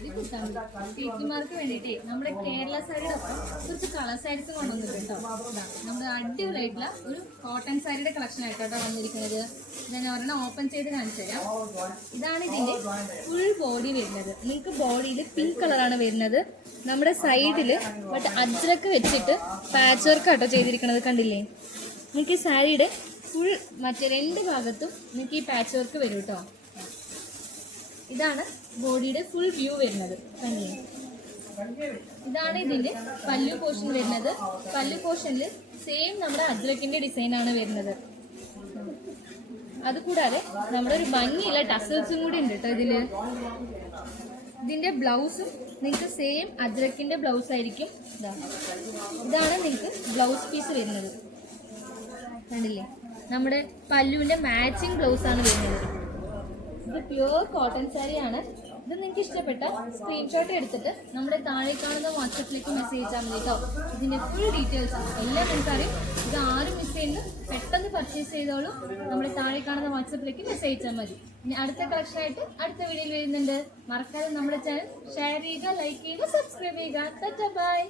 ചേച്ചിമാർക്ക് വേണ്ടിയിട്ടേ നമ്മുടെ കേരള സാരിയുടെ ഒപ്പം കുറച്ച് കളർ സാരീസ് കൊണ്ടുവന്നിട്ട് കേട്ടോ. നമ്മുടെ അടിപൊളിയായിട്ടുള്ള ഒരു കോട്ടൺ സാരിയുടെ കളക്ഷൻ ആയിട്ടോ വന്നിരിക്കുന്നത്. ഞാൻ ഒരെണ്ണം ഓപ്പൺ ചെയ്ത് കാണിച്ചു തരാം. ഇതാണ് ഇതിന്റെ ഫുൾ ബോഡി വരുന്നത്. നിങ്ങൾക്ക് ബോഡിയിൽ പിങ്ക് കളറാണ് വരുന്നത്. നമ്മുടെ സൈഡിൽ ബട്ട് അജ്രക്ക് വെച്ചിട്ട് പാച്ച് വർക്ക് ആട്ടോ ചെയ്തിരിക്കുന്നത്. കണ്ടില്ലേ? നിങ്ങൾക്ക് ഈ സാരിയുടെ ഫുൾ മറ്റേ രണ്ട് ഭാഗത്തും നിങ്ങൾക്ക് ഈ പാച്ച് വർക്ക് വരും കേട്ടോ. ഇതാണ് ബോഡിയുടെ ഫുൾ വ്യൂ വരുന്നത്. കണ്ടില്ലേ? ഇതാണ് ഇതിന്റെ പല്ലു പോർഷൻ വരുന്നത്. പല്ലു പോർഷനിൽ സെയിം നമ്മുടെ അജ്രക്കിന്റെ ഡിസൈൻ ആണ് വരുന്നത്. അതുകൂടാതെ നമ്മുടെ ഒരു ഭംഗിയുള്ള ടസൽസും കൂടി ഉണ്ട് കേട്ടോ ഇതില്. ഇതിന്റെ ബ്ലൗസും നിങ്ങൾക്ക് സെയിം അജ്രക്കിന്റെ ബ്ലൗസ് ആയിരിക്കും. ഇതാണ് നിങ്ങൾക്ക് ബ്ലൗസ് പീസ് വരുന്നത്. കണ്ടില്ലേ? നമ്മുടെ പല്ലുവിന്റെ മാച്ചിങ് ബ്ലൗസ് ആണ് വരുന്നത്. ഇത് പ്യുവർ കോട്ടൺ സാരിയാണ്. ഇത് നിങ്ങൾക്ക് ഇഷ്ടപ്പെട്ട സ്ക്രീൻഷോട്ട് എടുത്തിട്ട് നമ്മുടെ താഴെ കാണുന്ന വാട്സപ്പിലേക്ക് മെസ്സേജ് അയച്ചാൽ മതി കേട്ടോ. ഇതിന്റെ ഫുൾ ഡീറ്റെയിൽസ് എല്ലാം നിങ്ങൾക്കറിയാം. ഇത് ആരും മിസ് ചെയ്യുന്നു, പെട്ടെന്ന് പർച്ചേസ് ചെയ്തോളൂ. നമ്മുടെ താഴെ കാണുന്ന വാട്സപ്പിലേക്ക് മെസ്സേജ് അയച്ചാൽ മതി. ഇനി അടുത്ത കളക്ഷനായിട്ട് അടുത്ത വീഡിയോയിൽ വരുന്നുണ്ട്. മറക്കാതെ നമ്മുടെ ചാനൽ ഷെയർ ചെയ്യുക, ലൈക്ക് ചെയ്യുക, സബ്സ്ക്രൈബ് ചെയ്യുക. ബൈ.